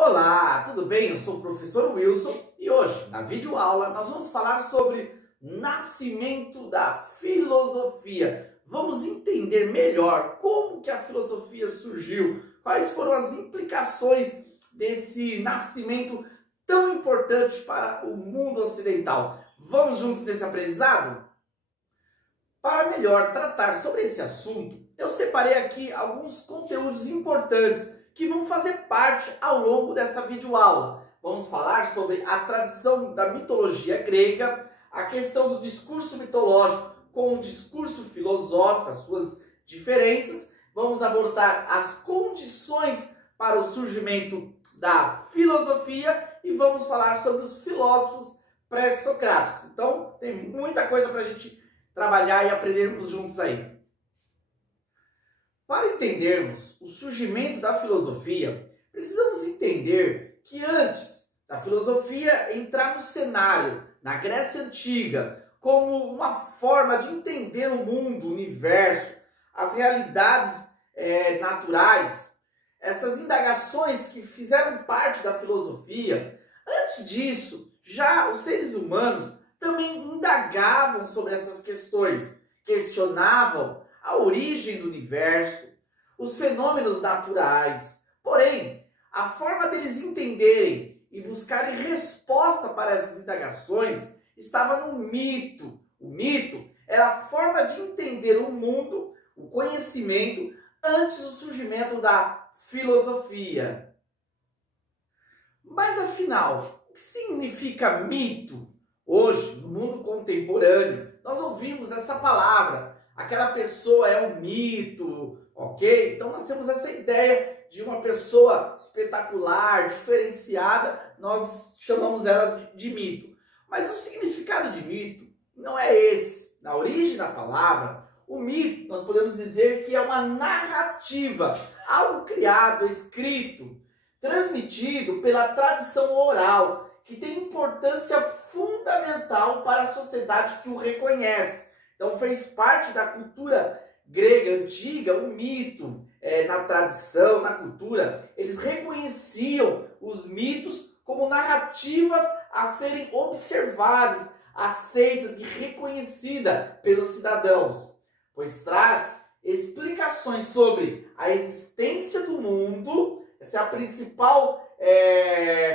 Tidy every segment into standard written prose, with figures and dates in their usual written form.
Olá, tudo bem? Eu sou o professor Wilson e hoje, na videoaula, nós vamos falar sobre nascimento da filosofia. Vamos entender melhor como que a filosofia surgiu, quais foram as implicações desse nascimento tão importante para o mundo ocidental. Vamos juntos nesse aprendizado? Para melhor tratar sobre esse assunto, eu separei aqui alguns conteúdos importantes que vão fazer parte ao longo dessa videoaula. Vamos falar sobre a tradição da mitologia grega, a questão do discurso mitológico com o discurso filosófico, as suas diferenças. Vamos abordar as condições para o surgimento da filosofia e vamos falar sobre os filósofos pré-socráticos. Então, tem muita coisa para a gente trabalhar e aprendermos juntos aí. Para entendermos o surgimento da filosofia, precisamos entender que antes da filosofia entrar no cenário, na Grécia Antiga, como uma forma de entender o mundo, o universo, as realidades naturais, essas indagações que fizeram parte da filosofia, antes disso, já os seres humanos também indagavam sobre essas questões, questionavam a origem do universo, os fenômenos naturais. Porém, a forma deles entenderem e buscarem resposta para essas indagações estava no mito. O mito era a forma de entender o mundo, o conhecimento, antes do surgimento da filosofia. Mas afinal, o que significa mito? Hoje, no mundo contemporâneo, nós ouvimos essa palavra. Aquela pessoa é um mito, ok? Então nós temos essa ideia de uma pessoa espetacular, diferenciada, nós chamamos elas de mito. Mas o significado de mito não é esse. Na origem da palavra, o mito, nós podemos dizer que é uma narrativa, algo criado, escrito, transmitido pela tradição oral, que tem importância fundamental para a sociedade que o reconhece. Então fez parte da cultura grega antiga, o mito, na tradição, na cultura. Eles reconheciam os mitos como narrativas a serem observadas, aceitas e reconhecidas pelos cidadãos, pois traz explicações sobre a existência do mundo. Essa é a principal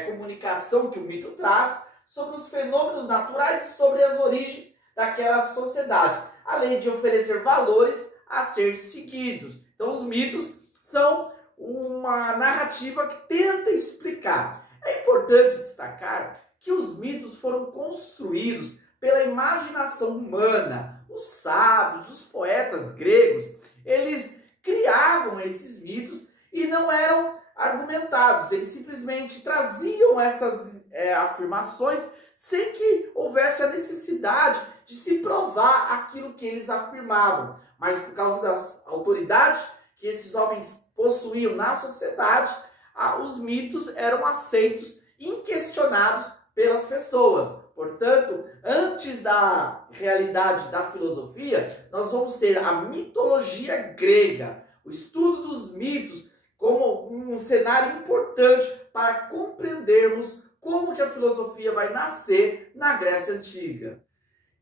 comunicação que o mito traz, sobre os fenômenos naturais e sobre as origens daquela sociedade, além de oferecer valores a ser seguidos. Então os mitos são uma narrativa que tenta explicar. É importante destacar que os mitos foram construídos pela imaginação humana. Os sábios, os poetas gregos, eles criavam esses mitos e não eram argumentados. Eles simplesmente traziam essas afirmações sem que houvesse a necessidade de se provar aquilo que eles afirmavam. Mas por causa das autoridades que esses homens possuíam na sociedade, os mitos eram aceitos, inquestionados pelas pessoas. Portanto, antes da realidade da filosofia, nós vamos ter a mitologia grega, o estudo dos mitos como um cenário importante para compreendermos como que a filosofia vai nascer na Grécia Antiga.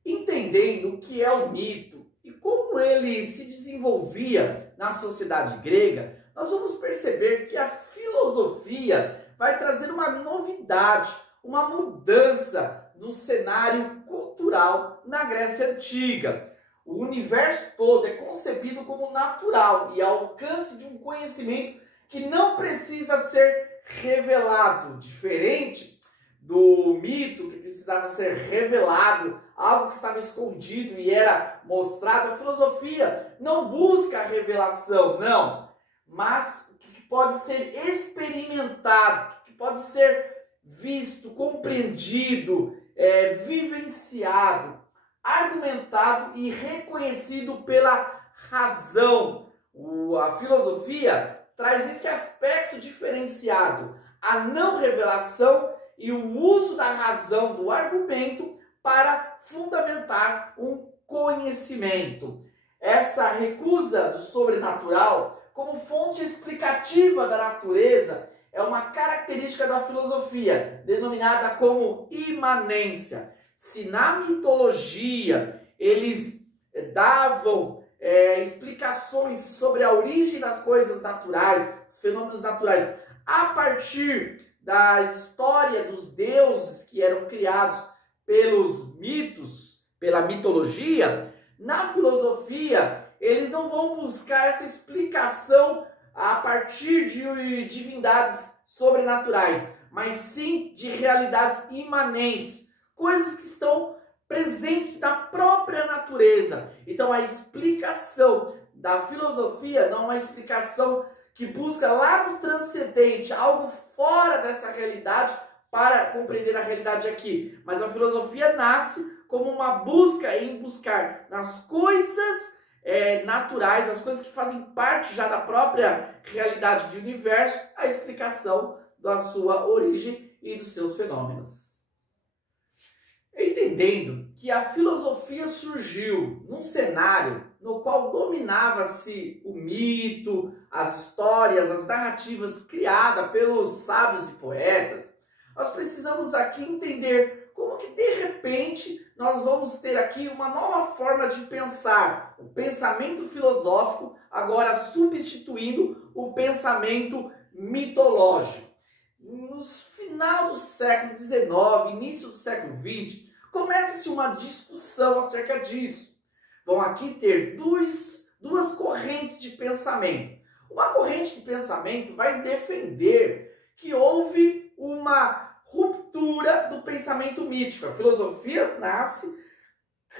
Entendendo o que é o mito e como ele se desenvolvia na sociedade grega, nós vamos perceber que a filosofia vai trazer uma novidade, uma mudança no cenário cultural na Grécia Antiga. O universo todo é concebido como natural e ao alcance de um conhecimento que não precisa ser revelado, diferente do mito que precisava ser revelado, algo que estava escondido e era mostrado. A filosofia não busca a revelação, não, mas o que pode ser experimentado, que pode ser visto, compreendido, vivenciado, argumentado e reconhecido pela razão. A filosofia traz esse aspecto diferenciado, a não revelação e o uso da razão, do argumento, para fundamentar um conhecimento. Essa recusa do sobrenatural como fonte explicativa da natureza é uma característica da filosofia, denominada como imanência. Se na mitologia eles davam explicações sobre a origem das coisas naturais, os fenômenos naturais, a partir da história dos deuses que eram criados pelos mitos, pela mitologia, na filosofia eles não vão buscar essa explicação a partir de divindades sobrenaturais, mas sim de realidades imanentes, coisas que estão presentes na própria natureza. Então a explicação da filosofia não é uma explicação que busca lá no transcendente, algo fora dessa realidade para compreender a realidade aqui. Mas a filosofia nasce como uma busca em buscar nas coisas naturais, as coisas que fazem parte já da própria realidade do universo, a explicação da sua origem e dos seus fenômenos. Entendendo que a filosofia surgiu num cenário no qual dominava-se o mito, as histórias, as narrativas criadas pelos sábios e poetas, nós precisamos aqui entender como que de repente nós vamos ter aqui uma nova forma de pensar, o pensamento filosófico agora substituindo o pensamento mitológico. No final do século XIX, início do século XX, começa-se uma discussão acerca disso. Vão aqui ter duas correntes de pensamento. Uma corrente de pensamento vai defender que houve uma ruptura do pensamento mítico. A filosofia nasce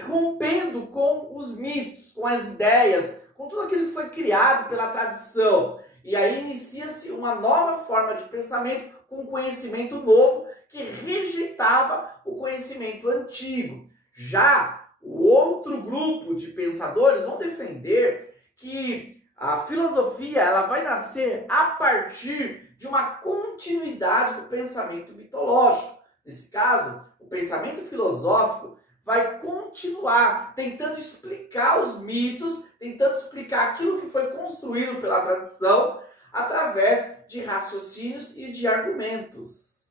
rompendo com os mitos, com as ideias, com tudo aquilo que foi criado pela tradição. E aí inicia-se uma nova forma de pensamento com conhecimento novo que rejeitava o conhecimento antigo. Já o outro grupo de pensadores vão defender que a filosofia ela vai nascer a partir de uma continuidade do pensamento mitológico. Nesse caso, o pensamento filosófico vai continuar tentando explicar os mitos, tentando explicar aquilo que foi construído pela tradição através de raciocínios e de argumentos.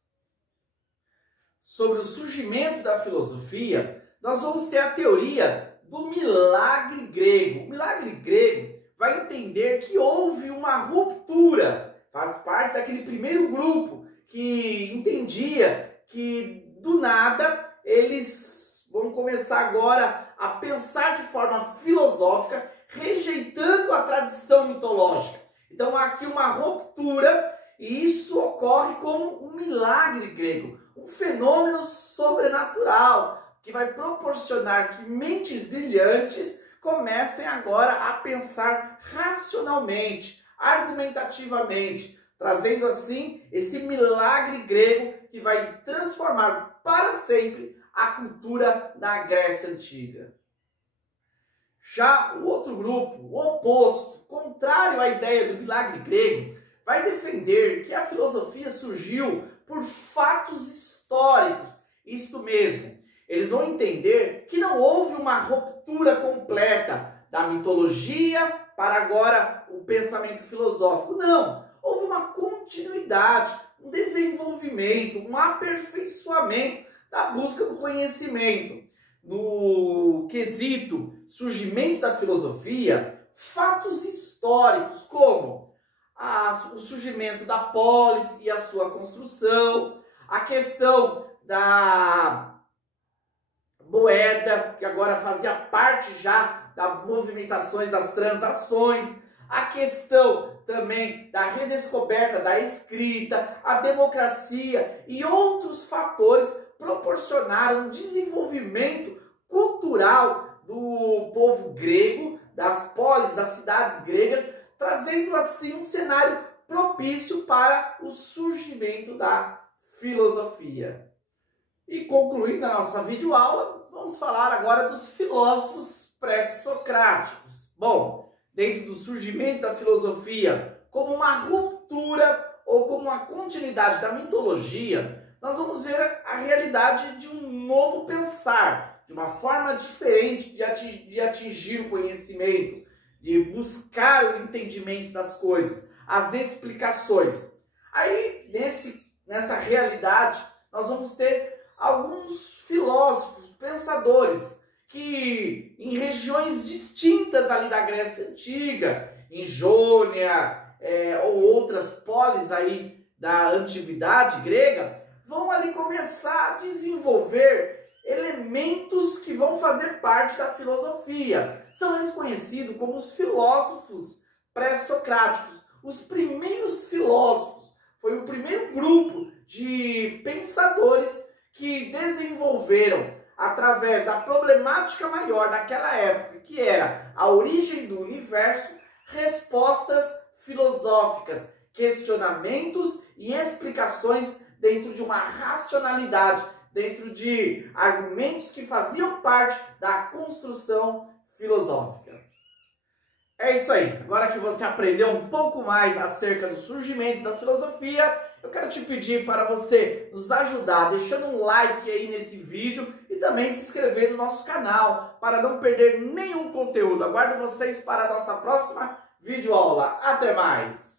Sobre o surgimento da filosofia, nós vamos ter a teoria do milagre grego. O milagre grego vai entender que houve uma ruptura, faz parte daquele primeiro grupo que entendia que do nada eles vão começar agora a pensar de forma filosófica, rejeitando a tradição mitológica. Então há aqui uma ruptura e isso ocorre como um milagre grego, um fenômeno sobrenatural que vai proporcionar que mentes brilhantes comecem agora a pensar racionalmente, argumentativamente, trazendo assim esse milagre grego que vai transformar para sempre a cultura da Grécia Antiga. Já o outro grupo, o oposto, contrário à ideia do milagre grego, vai defender que a filosofia surgiu por fatos históricos. Isto mesmo, eles vão entender que não houve uma ruptura completa da mitologia para agora o pensamento filosófico. Não, houve uma continuidade, um desenvolvimento, um aperfeiçoamento da busca do conhecimento. No quesito surgimento da filosofia, fatos históricos como o surgimento da polis e a sua construção, a questão da moeda, que agora fazia parte já das movimentações das transações, a questão também da redescoberta da escrita, a democracia e outros fatores proporcionaram um desenvolvimento cultural do povo grego, das polis, das cidades gregas, trazendo assim um cenário propício para o surgimento da filosofia. E concluindo a nossa videoaula, vamos falar agora dos filósofos pré-socráticos. Bom, dentro do surgimento da filosofia, como uma ruptura ou como uma continuidade da mitologia, nós vamos ver a realidade de um novo pensar, de uma forma diferente de atingir o conhecimento, de buscar o entendimento das coisas, as explicações. Aí, nessa realidade, nós vamos ter alguns filósofos, pensadores, que em regiões distintas ali da Grécia Antiga, em Jônia, ou outras polis aí da antiguidade grega, vão ali começar a desenvolver elementos que vão fazer parte da filosofia. São eles conhecidos como os filósofos pré-socráticos. Os primeiros filósofos, foi o primeiro grupo de pensadores que desenvolveram, através da problemática maior daquela época, que era a origem do universo, respostas filosóficas, questionamentos e explicações dentro de uma racionalidade, dentro de argumentos que faziam parte da construção filosófica. É isso aí. Agora que você aprendeu um pouco mais acerca do surgimento da filosofia, eu quero te pedir para você nos ajudar deixando um like aí nesse vídeo e também se inscrever no nosso canal para não perder nenhum conteúdo. Aguardo vocês para a nossa próxima videoaula. Até mais!